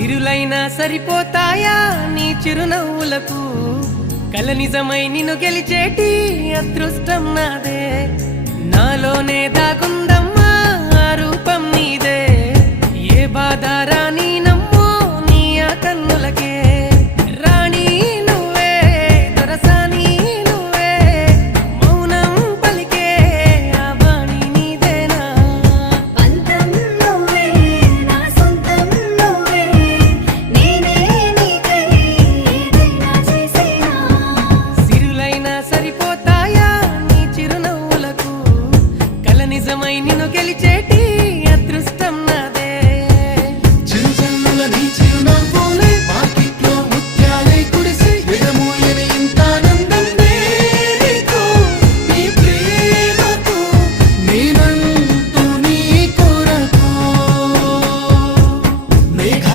సిరులైనా సరిపోతాయా నీ చిరునవ్వులకు కల నిజమై నిన్ను గెలిచేటి అదృష్టం నాదే నాలోనే దాగుందమ్మా ఆ రూపం నీదే ఏ బాధ రాని